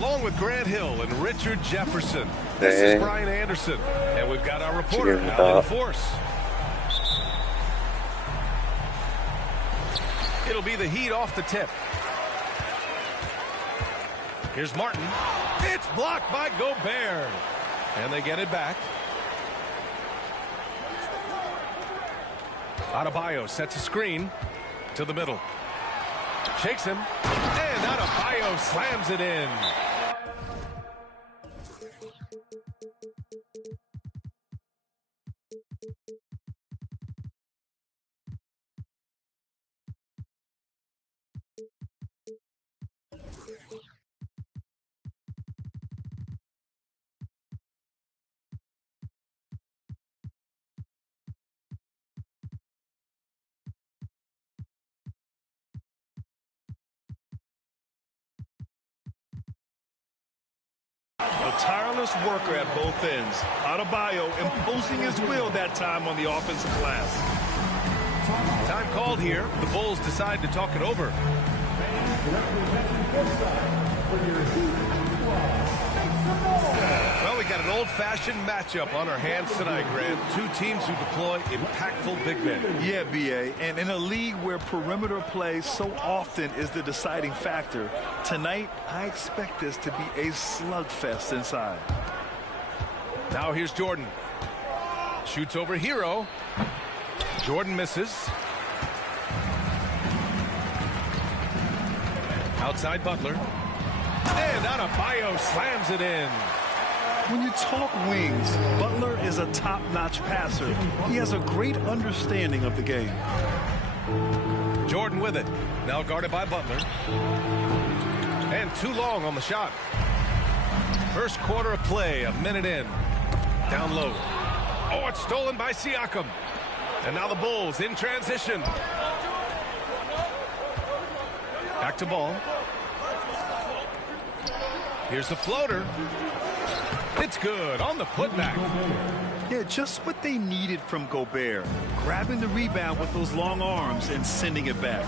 along with Grant Hill and Richard Jefferson. This is Brian Anderson, and we've got our reporter out in force. It'll be the Heat off the tip. Here's Martin. It's blocked by Gobert. And they get it back. Adebayo sets a screen to the middle. Shakes him. And Adebayo slams it in. A tireless worker at both ends. Adebayo imposing his will that time on the offensive glass. Time called here. The Bulls decide to talk it over. Well, we got an old-fashioned matchup on our hands tonight, Grant. Two teams who deploy impactful big men. Yeah, B.A., and in a league where perimeter play so often is the deciding factor, tonight I expect this to be a slugfest inside. Now here's Jordan. Shoots over Hero. Jordan misses. Outside Butler. And Adebayo slams it in. When you talk wings, Butler is a top-notch passer. He has a great understanding of the game. Jordan with it. Now guarded by Butler. And too long on the shot. First quarter of play, a minute in. Down low. Oh, it's stolen by Siakam. And now the Bulls in transition. Back to ball. Here's the floater. It's good on the putback. Yeah, just what they needed from Gobert. Grabbing the rebound with those long arms and sending it back.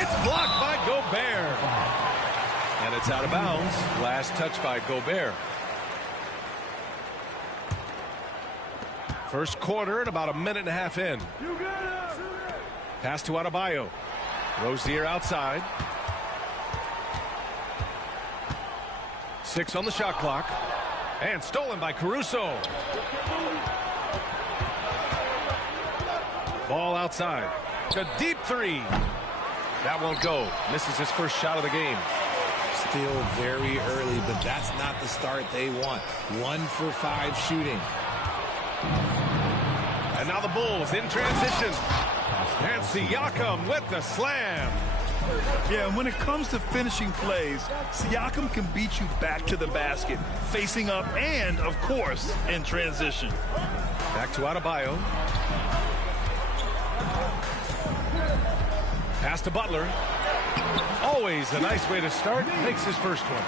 It's blocked by Gobert. And it's out of bounds. Last touch by Gobert. First quarter and about a minute and a half in. Pass to Adebayo. Rozier outside. 6 on the shot clock. And stolen by Caruso. Ball outside. A deep three. That won't go. Misses his first shot of the game. Still very early, but that's not the start they want. 1 for 5 shooting. And now the Bulls in transition. And Siakam with the slam. Yeah, and when it comes to finishing plays, Siakam can beat you back to the basket, facing up and, of course, in transition. Back to Adebayo. Pass to Butler. Always a nice way to start. Makes his first one.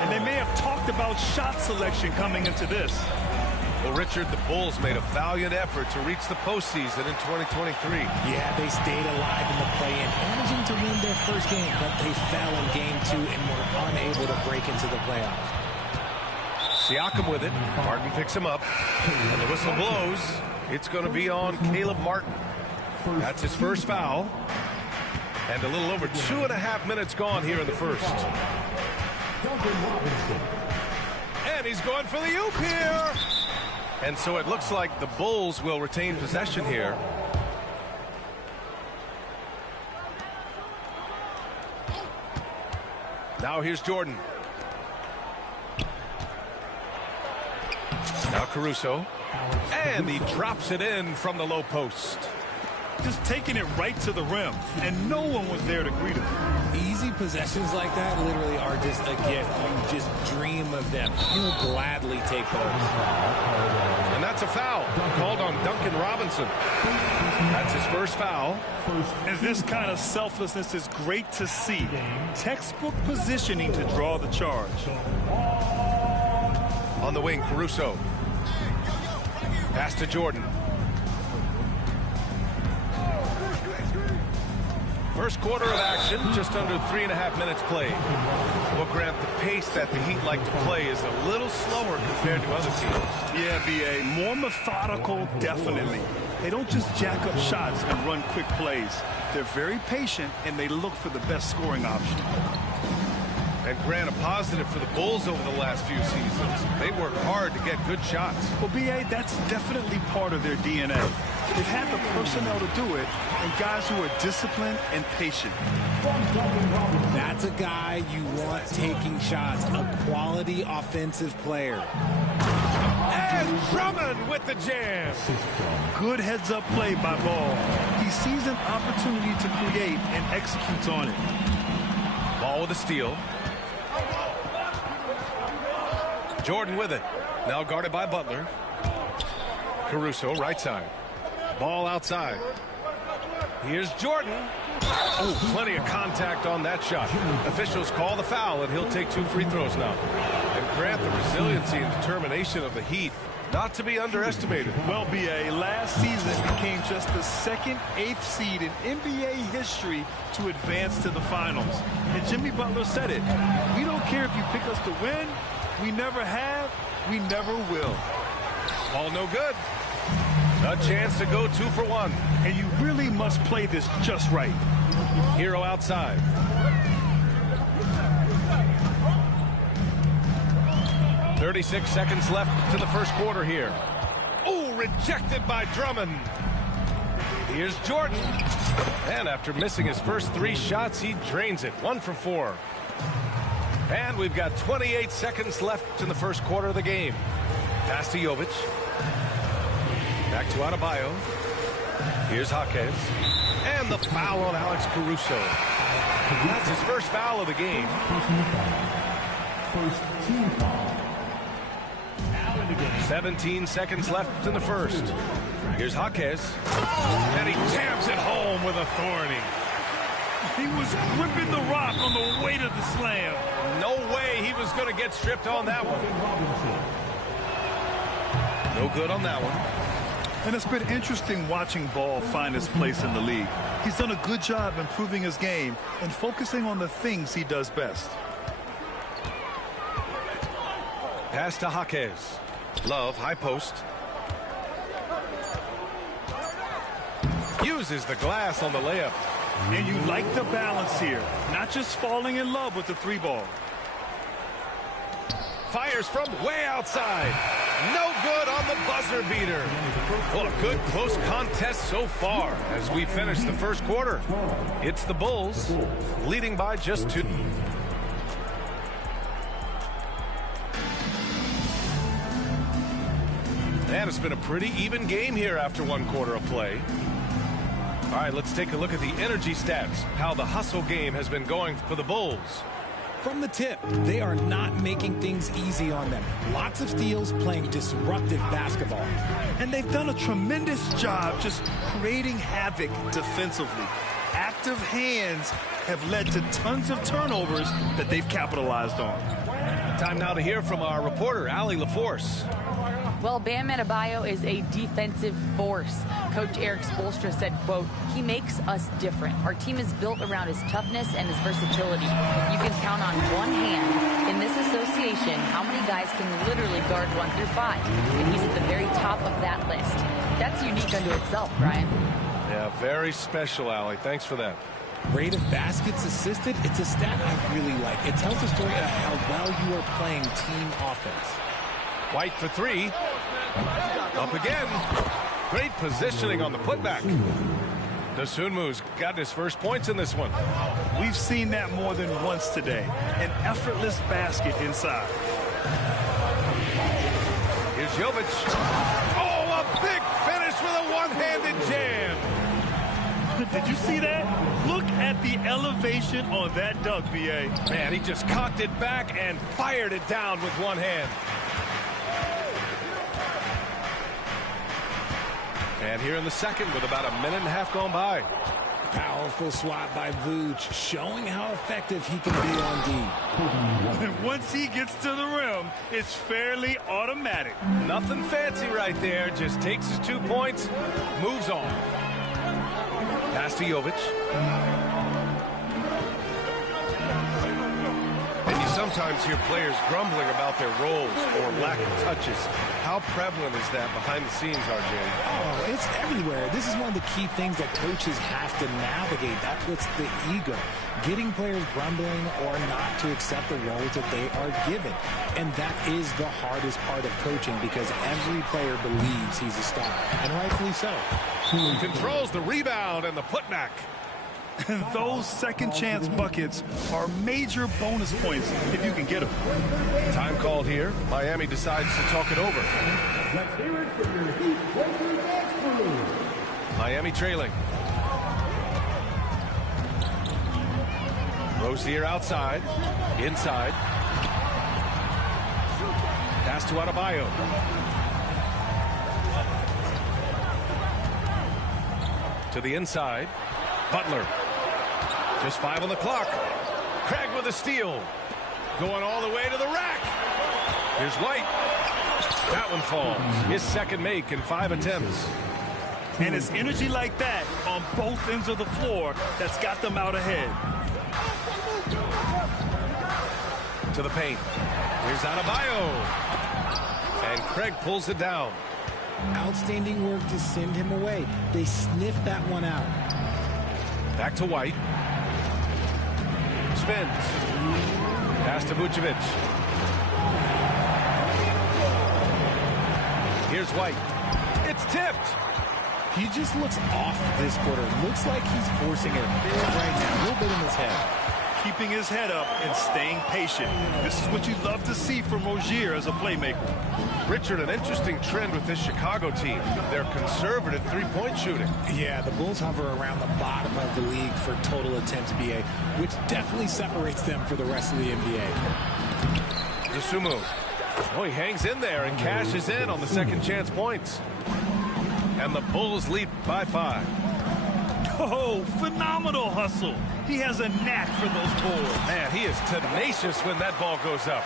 And they may have talked about shot selection coming into this. Well, Richard, the Bulls made a valiant effort to reach the postseason in 2023. Yeah, they stayed alive in the play-in, managing to win their first game, but they fell in game 2 and were unable to break into the playoffs. Siakam with it. Martin picks him up. And the whistle blows. It's going to be on Caleb Martin. That's his first foul. And a little over 2.5 minutes gone here in the first. And he's going for the oop here. And so it looks like the Bulls will retain possession here. Now here's Jordan. Now Caruso. And he drops it in from the low post. Just taking it right to the rim, and no one was there to greet him. Easy possessions like that literally are just a gift. You just dream of them. You'll gladly take those. And that's a foul called on Duncan Robinson. That's his first foul. And this kind of selflessness is great to see. Textbook positioning to draw the charge. On the wing, Caruso. Pass to Jordan. First quarter of action, just under 3.5 minutes played. Well, Grant, the pace that the Heat like to play is a little slower compared to other teams. Yeah, B.A. More methodical, definitely. They don't just jack up shots and run quick plays. They're very patient, and they look for the best scoring option. And Grant, a positive for the Bulls over the last few seasons. They work hard to get good shots. Well, B.A., that's definitely part of their DNA. They've had the personnel to do it, and guys who are disciplined and patient. That's a guy you want taking shots, a quality offensive player. And Drummond with the jam. Good heads-up play by Ball. He sees an opportunity to create and executes on it. Ball with a steal. Jordan with it. Now guarded by Butler. Caruso, right side. Ball outside. Here's Jordan. Oh, plenty of contact on that shot. Officials call the foul, and he'll take 2 free throws now. And Grant, the resiliency and determination of the Heat, not to be underestimated. Well, B.A., last season became just the second 8th seed in NBA history to advance to the finals. And Jimmy Butler said it. We don't care if you pick us to win. We never have. We never will. Ball no good. A chance to go 2 for 1. And you really must play this just right. Hero outside. "36 seconds left to the first quarter here. Oh, rejected by Drummond. Here's Jordan. And after missing his first 3 shots, he drains it. 1 for 4. And we've got 28 seconds left in the first quarter of the game. Pass to Jovic. Back to Adebayo. Here's Jaquez. And the foul on Alex Caruso. That's his first foul of the game. First team foul. 17 seconds left in the first. Here's Jaquez. And he jams it home with authority. He was gripping the rock on the weight of the slam. No way he was going to get stripped on that one. No good on that one. And it's been interesting watching Ball find his place in the league. He's done a good job improving his game and focusing on the things he does best. Pass to Jaquez. Love, high post. Uses the glass on the layup. And you like the balance here. Not just falling in love with the 3-ball. Fires from way outside. No good on the buzzer beater. Well, a good close contest so far as we finish the first quarter. It's the Bulls leading by just 2. And it's been a pretty even game here after 1 quarter of play. All right, let's take a look at the energy stats, how the hustle game has been going for the Bulls. From the tip, they are not making things easy on them. Lots of steals, playing disruptive basketball. And they've done a tremendous job just creating havoc defensively. Active hands have led to tons of turnovers that they've capitalized on. Time now to hear from our reporter, Allie LaForce. Well, Bam Adebayo is a defensive force. Coach Eric Spoelstra said, quote, "He makes us different. Our team is built around his toughness and his versatility. You can count on one hand in this association how many guys can literally guard 1 through 5. And he's at the very top of that list. That's unique unto itself, Brian." Yeah, very special, Allie. Thanks for that. Rate of baskets assisted, it's a stat I really like. It tells a story of how well you are playing team offense. White for 3. Up again. Great positioning on the putback. Dosunmu's got his first points in this one. We've seen that more than once today. An effortless basket inside. Here's Jovic. Oh, a big finish with a one-handed jam. Did you see that? Look at the elevation on that dunk, B.A. Man, he just cocked it back and fired it down with one hand. And here in the second with about 1.5 minutes gone by. Powerful swat by Vooch, showing how effective he can be on D. And once he gets to the rim, it's fairly automatic. Nothing fancy right there. Just takes his 2 points, moves on. Pass to Jovic. And you sometimes hear players grumbling about their roles or lack of touches. How prevalent is that behind the scenes, RJ? Oh, it's everywhere. This is one of the key things that coaches have to navigate. That's what's the ego. Getting players grumbling or not to accept the roles that they are given. And that is the hardest part of coaching because every player believes he's a star. And rightfully so. Controls the rebound and the putback. And those second chance buckets are major bonus points if you can get them. Time called here. Miami decides to talk it over. Let's hear it from your Heat Lakers expert. Miami trailing. Rozier outside. Inside. Pass to Adebayo. To the inside. Butler. Just 5 on the clock. Craig with a steal. Going all the way to the rack. Here's White. That one falls. His second make in 5 attempts. And it's energy like that on both ends of the floor that's got them out ahead. To the paint. Here's Adebayo. And Craig pulls it down. Outstanding work to send him away. They sniffed that one out. Back to White. Spins. Pass to Vucevic. Here's White. It's tipped. He just looks off this quarter. Looks like he's forcing it a bit right now. A little bit in his head. Keeping his head up and staying patient. This is what you love to see from Rozier as a playmaker. Richard, an interesting trend with this Chicago team. They're conservative three-point shooting. Yeah, the Bulls hover around the bottom of the league for total attempts BA, which definitely separates them for the rest of the NBA. Dosunmu. Oh, he hangs in there and cashes in on the second chance points. And the Bulls lead by 5. Oh, phenomenal hustle. He has a knack for those boards. Man, he is tenacious when that ball goes up.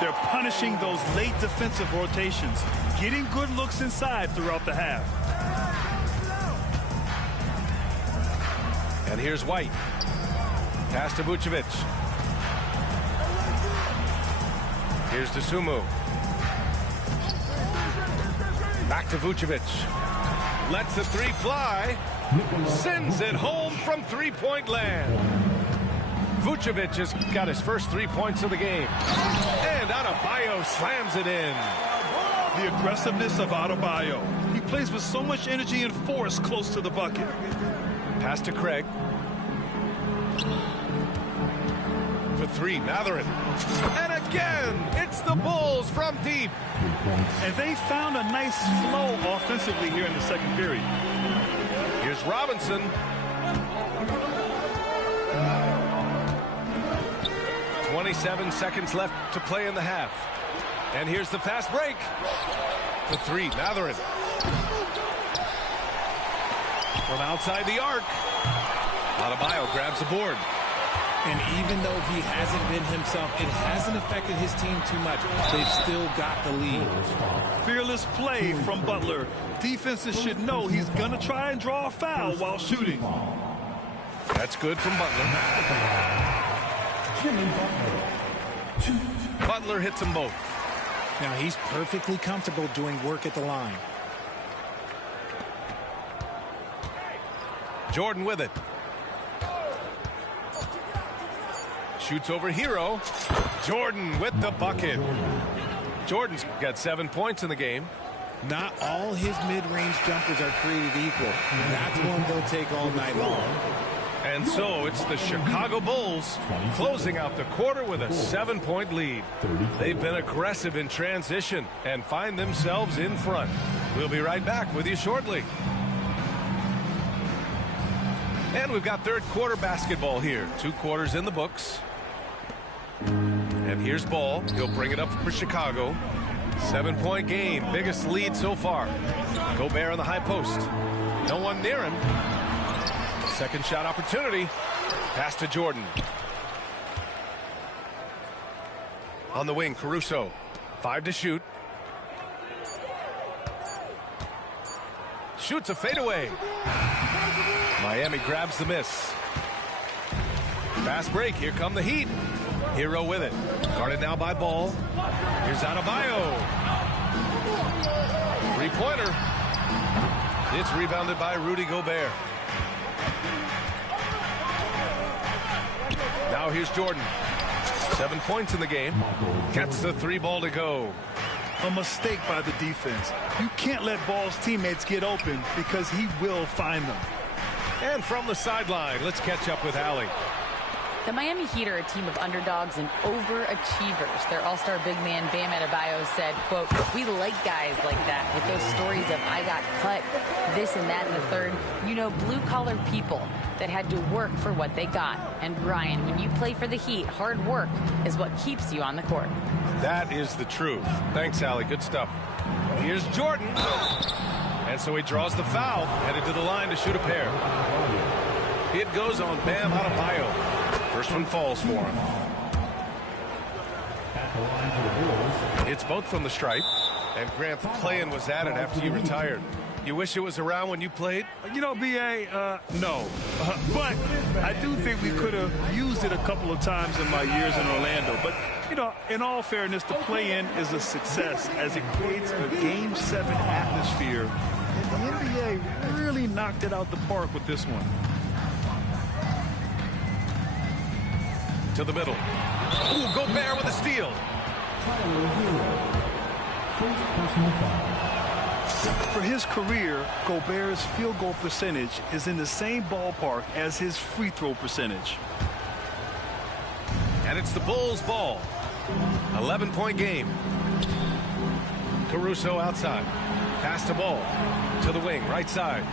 They're punishing those late defensive rotations, getting good looks inside throughout the half. And here's White. Pass to Vucevic. Here's Dosunmu. Back to Vucevic. Lets the three fly. Sends it home from three-point land. Vucevic has got his first 3 points of the game. And Adebayo slams it in. The aggressiveness of Adebayo. He plays with so much energy and force close to the bucket. Pass to Craig. For 3, Mathurin. And again, it's the Bulls from deep. And they found a nice flow offensively here in the second period. Here's Robinson. .27 seconds left to play in the half. And here's the fast break. For 3, Mathurin. From outside the arc. Adebayo grabs the board. And even though he hasn't been himself, it hasn't affected his team too much. They've still got the lead. Fearless play from Butler. Defenses should know he's going to try and draw a foul while shooting. That's good from Butler. Butler hits them both. Now he's perfectly comfortable doing work at the line. Jordan with it. Shoots over Hero. Jordan with the bucket. Jordan's got 7 points in the game. Not all his mid-range jumpers are created equal. That's one they'll take all night long. And so it's the Chicago Bulls closing out the quarter with a 7-point lead. They've been aggressive in transition and find themselves in front. We'll be right back with you shortly. And we've got third quarter basketball here. 2 quarters in the books. And here's Ball. He'll bring it up for Chicago. 7-point game. Biggest lead so far. Gobert on the high post. No one near him. Second shot opportunity. Pass to Jordan. On the wing, Caruso. 5 to shoot. shoots a fadeaway. Miami grabs the miss. Fast break. Here come the Heat. Hero with it. Guarded now by Ball. Here's Adebayo. Three-pointer. It's rebounded by Rudy Gobert. Now here's Jordan. 7 points in the game. Gets the three ball to go. A mistake by the defense. You can't let Ball's teammates get open because he will find them. And from the sideline, let's catch up with Allie. The Miami Heat are a team of underdogs and overachievers. Their all-star big man, Bam Adebayo, said, quote, "We like guys like that with those stories of I got cut, this and that and the third. You know, blue-collar people that had to work for what they got. And Brian, when you play for the Heat, hard work is what keeps you on the court." That is the truth. Thanks, Allie. Good stuff. Here's Jordan. And so he draws the foul, headed to the line to shoot a pair. It goes on Bam Adebayo. First one falls for him. It's both from the stripe. And Grant, the play-in was added after you retired. You wish it was around when you played? You know, B.A., no. But I do think we could have used it a couple of times in my years in Orlando. But, you know, in all fairness, the play-in is a success as it creates a Game 7 atmosphere. And the NBA really knocked it out the park with this one. To the middle. Ooh, Gobert with a steal. For his career, Gobert's field goal percentage is in the same ballpark as his free throw percentage. And it's the Bulls' ball. 11-point game. Caruso outside. Pass the ball to the wing, right side.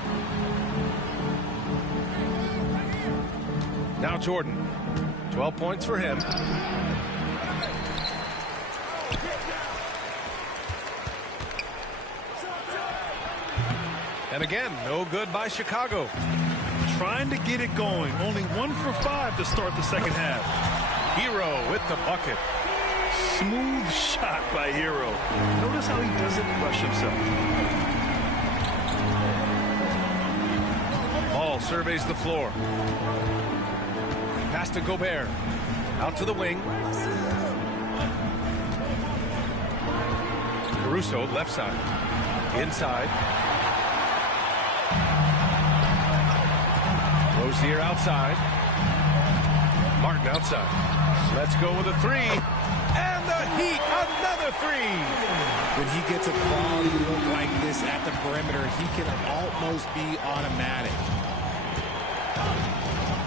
Now Jordan. 12 points for him. And again, no good by Chicago. Trying to get it going. Only 1 for 5 to start the second half. Hero with the bucket. Smooth shot by Hero. Notice how he doesn't rush himself. Ball surveys the floor. Pass to Gobert. Out to the wing. Caruso, left side. Inside. Rozier outside. Martin outside. Let's go with a three. And the Heat, another three. When he gets a quality look like this at the perimeter, he can almost be automatic.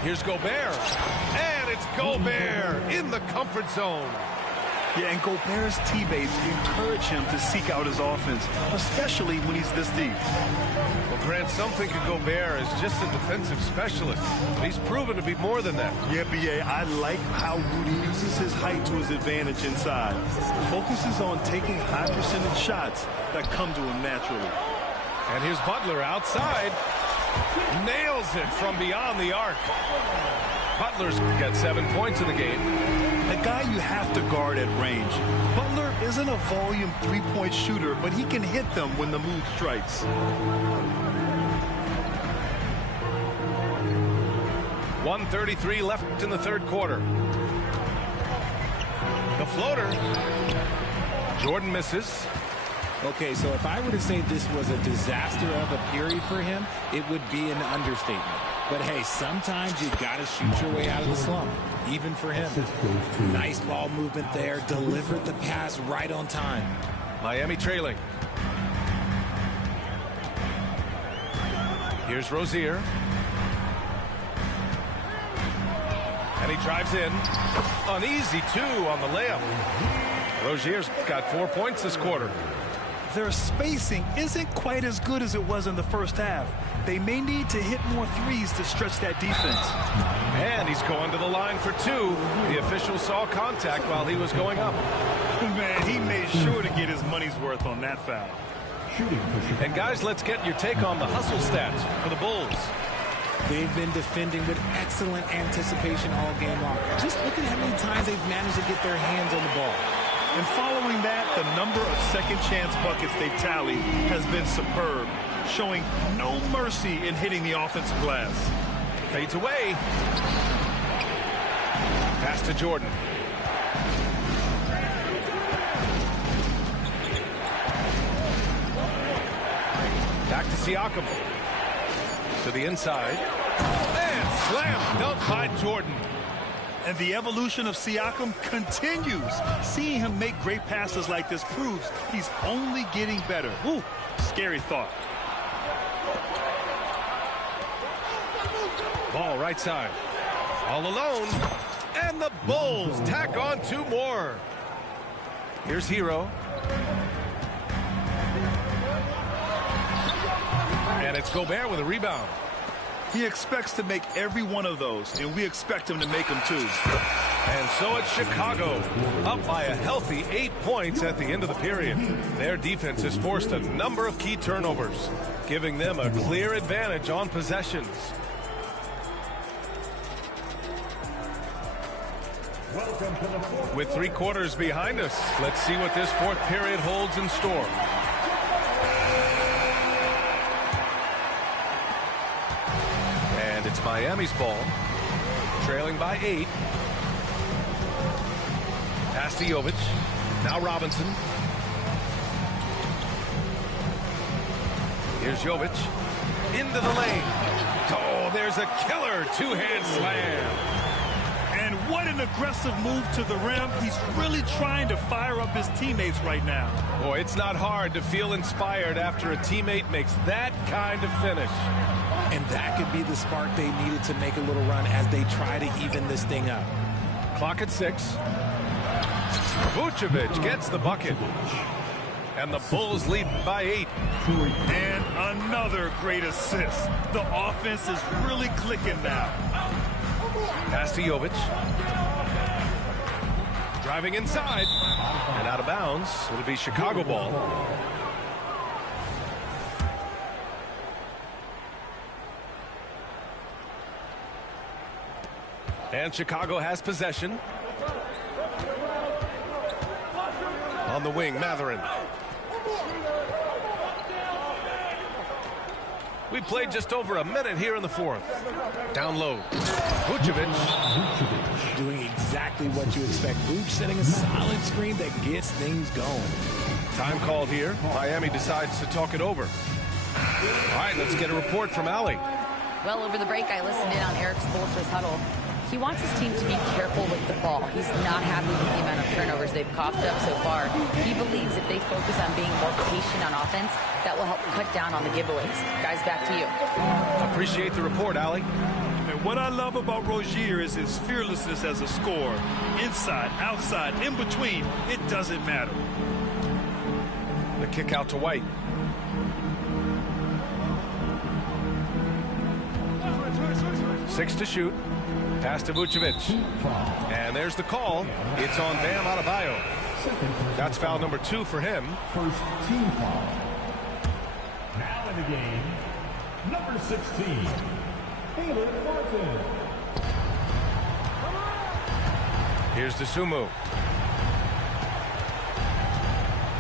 Here's Gobert. And it's Gobert in the comfort zone. Yeah, and Gobert's teammates encourage him to seek out his offense, especially when he's this deep. Well, Grant, some think of Gobert as just a defensive specialist, but he's proven to be more than that. Yeah, B.A., I like how Rudy uses his height to his advantage inside. Focuses on taking high percentage shots that come to him naturally. And here's Butler outside. Nails it from beyond the arc. Butler's got 7 points in the game. A guy you have to guard at range. Butler isn't a volume three-point shooter, but he can hit them when the mood strikes. .133 left in the third quarter. The floater. Jordan misses. Okay, so if I were to say this was a disaster of a period for him, it would be an understatement. But hey, sometimes you got to shoot your way out of the slump, even for him. Nice ball movement there, delivered the pass right on time. Miami trailing. Here's Rozier. And he drives in. An easy two on the layup. Rozier's got 4 points this quarter. Their spacing isn't quite as good as it was in the first half. They may need to hit more threes to stretch that defense. And he's going to the line for two. The official saw contact while he was going up. Man, he made sure to get his money's worth on that foul. And guys, let's get your take on the hustle stats for the Bulls. They've been defending with excellent anticipation all game long. Just look at how many times they've managed to get their hands on the ball. And following that, the number of second chance buckets they've tallied has been superb. showing no mercy in hitting the offensive glass. Fades away. Pass to Jordan. Back to Siakam. To the inside. And slam dunk by Jordan. And the evolution of Siakam continues. Seeing him make great passes like this proves he's only getting better. Ooh, scary thought. Ball right side. All alone. And the Bulls tack on 2 more. Here's Hero. And it's Gobert with a rebound. He expects to make every one of those, and we expect him to make them too. And so it's Chicago, up by a healthy 8 points at the end of the period. Their defense has forced a number of key turnovers, giving them a clear advantage on possessions. With 3 quarters behind us, let's see what this 4th period holds in store. And it's Miami's ball, trailing by 8. Pass to Jovic. Now Robinson. Here's Jovic. Into the lane. Oh, there's a killer 2-hand slam. And what an aggressive move to the rim. He's really trying to fire up his teammates right now. Boy, it's not hard to feel inspired after a teammate makes that kind of finish. And that could be the spark they needed to make a little run as they try to even this thing up. Clock at 6. Vucevic gets the bucket. And the Bulls lead by 8. And another great assist. The offense is really clicking now. Pass to Jovic. Driving inside. And out of bounds. It'll be Chicago ball. And Chicago has possession. On the wing, Matherin. We played just over a minute here in the 4th. Down low. Vucevic. Doing exactly what you expect. Vooch setting a solid screen that gets things going. Time called here. Miami decides to talk it over. All right, let's get a report from Allie. Well, over the break, I listened in on Eric Spoelstra's huddle. He wants his team to be careful with the ball. He's not happy with the amount of turnovers they've coughed up so far. He believes if they focus on being more patient on offense, that will help cut down on the giveaways. Guys, back to you. Appreciate the report, Allie. And what I love about Rozier is his fearlessness as a scorer. Inside, outside, in between, it doesn't matter. The kick out to White. Six to shoot. Pass to Vucevic. And there's the call. It's on Bam Adebayo. That's foul number 2 for him. First team foul. Now in the game, number 16, Taylor Martin. Here's Dosunmu.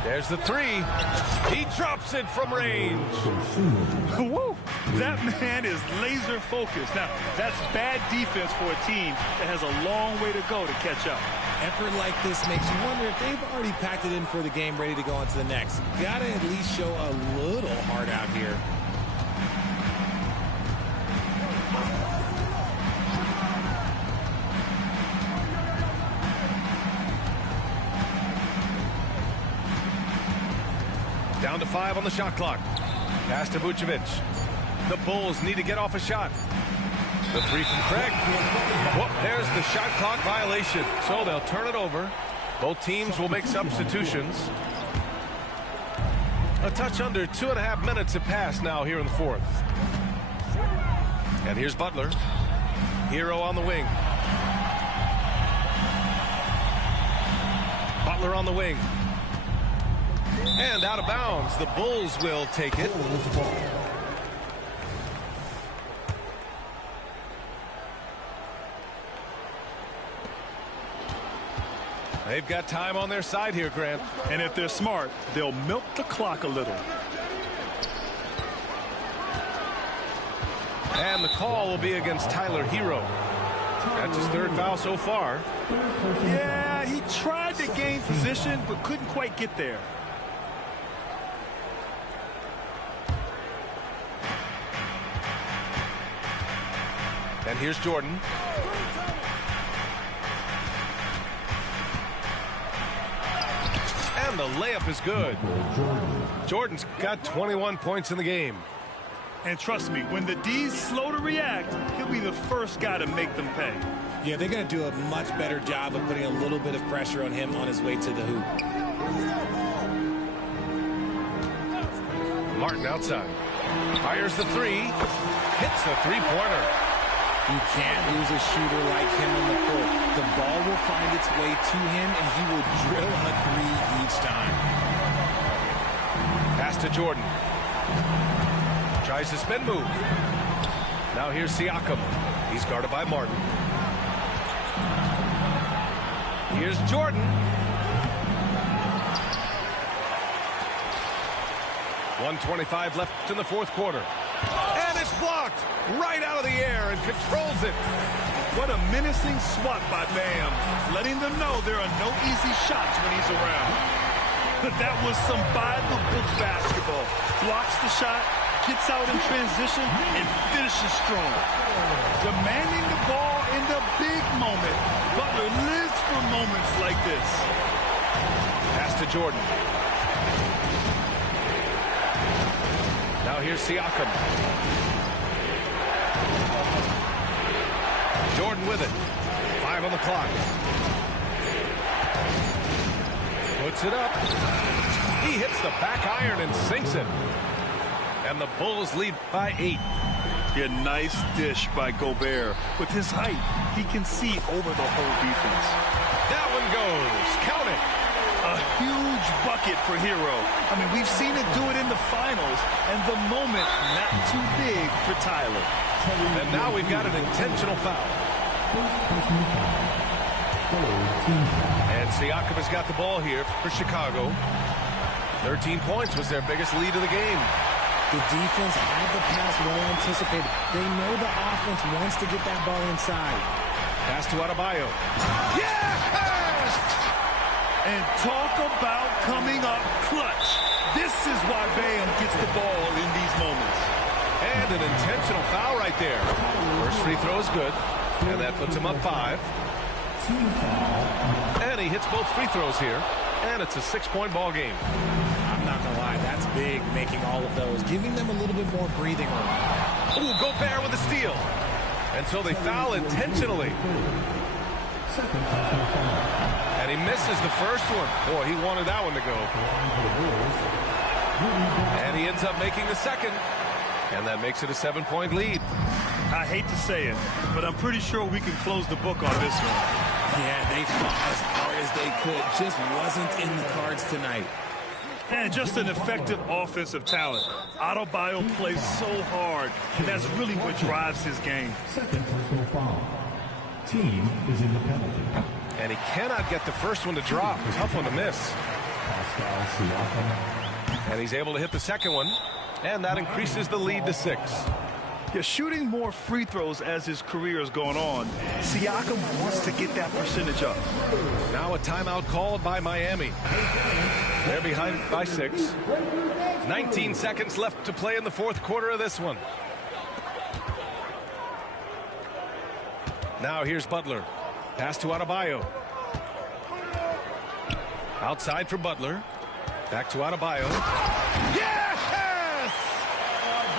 There's the 3. He drops it from range. Woo! That man is laser focused. Now, that's bad defense for a team that has a long way to go to catch up. Effort like this makes you wonder if they've already packed it in for the game, ready to go on to the next. Gotta at least show a little heart out here. Down to 5 on the shot clock. Pass to Vucevic. The Bulls need to get off a shot. The 3 from Craig. Whoop, there's the shot clock violation. So they'll turn it over. Both teams will make substitutions. A touch under 2.5 minutes have passed now here in the 4th. And here's Butler. Hero on the wing. Butler on the wing. And out of bounds. The Bulls will take it. They've got time on their side here, Grant. And if they're smart, they'll milk the clock a little. And the call will be against Tyler Hero. That's his third foul so far. Yeah, he tried to gain position, but couldn't quite get there. And here's Jordan. And the layup is good. Jordan's got 21 points in the game. And trust me, when the D's slow to react, he'll be the first guy to make them pay. Yeah, they're going to do a much better job of putting a little bit of pressure on him on his way to the hoop. Martin outside. Fires the three. Hits the three-pointer. You can't lose a shooter like him on the court. The ball will find its way to him, and he will drill a three each time. Pass to Jordan. Tries to spin move. Now here's Siakam. He's guarded by Martin. Here's Jordan. 1:25 left in the fourth quarter. And it's blocked right out of the air and controls it. What a menacing swat by Bam, letting them know there are no easy shots when he's around. But that was some by-the-book basketball. Blocks the shot, gets out in transition, and finishes strong. Demanding the ball in the big moment. Butler lives for moments like this. Pass to Jordan. Now here's Siakam. Jordan with it. 5 on the clock. Puts it up. He hits the back iron and sinks it. And the Bulls lead by 8. A nice dish by Gobert. With his height, he can see over the whole defense. That one goes. Count it. A huge bucket for Hero. I mean, we've seen it do it in the finals, and the moment not too big for Tyler. And now we've got an intentional foul. And Siakam has got the ball here for Chicago. 13 points was their biggest lead of the game. The defense had the pass well anticipated. They know the offense wants to get that ball inside. Pass to Adebayo. Yes! And talk about coming up clutch. This is why Bam gets the ball in these moments. And an intentional foul right there. First free throw is good. And that puts him up 5. And he hits both free throws here. And it's a 6-point ball game. I'm not going to lie, that's big, making all of those. Giving them a little bit more breathing room. Ooh, Gobert with a steal. And so they foul intentionally. And he misses the first one. Boy, he wanted that one to go. And he ends up making the second. And that makes it a 7-point lead. I hate to say it, but I'm pretty sure we can close the book on this one. Yeah, they fought as hard as they could. Just wasn't in the cards tonight. And just an effective offensive talent. Adebayo plays so hard, and that's really what drives his game. Second personal foul. Team is in the penalty. And he cannot get the first one to drop. Tough one to miss. Pascal Siakam. And he's able to hit the second one. And that increases the lead to 6. Yeah, shooting more free throws as his career is going on. Siakam wants to get that percentage up. Now a timeout called by Miami. They're behind by 6. 19 seconds left to play in the fourth quarter of this one. Now here's Butler. Pass to Adebayo. Outside for Butler. Back to Adebayo. Yes!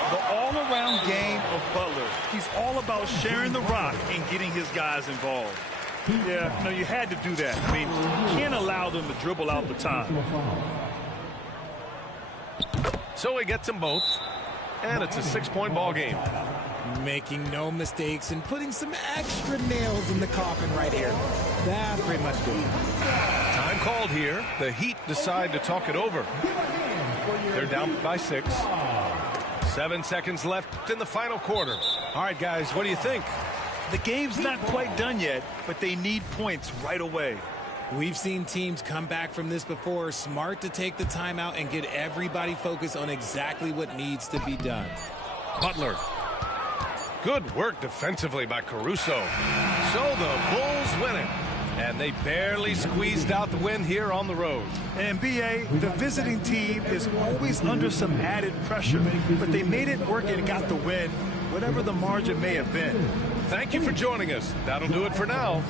The all-around game of Butler. He's all about sharing the rock and getting his guys involved. Yeah, no, you had to do that. I mean, you can't allow them to dribble out the time. So he gets them both. And it's a 6-point ball game. Making no mistakes and putting some extra nails in the coffin right here. That pretty much did it. Time called here. The Heat decide to talk it over. They're down by 6. 7 seconds left in the final quarter. All right, guys, what do you think? The game's not quite done yet, but they need points right away. We've seen teams come back from this before. Smart to take the timeout and get everybody focused on exactly what needs to be done. Butler. Good work defensively by Caruso. So the Bulls win it. And they barely squeezed out the win here on the road. NBA, the visiting team is always under some added pressure, but they made it work and got the win, whatever the margin may have been. Thank you for joining us. That'll do it for now.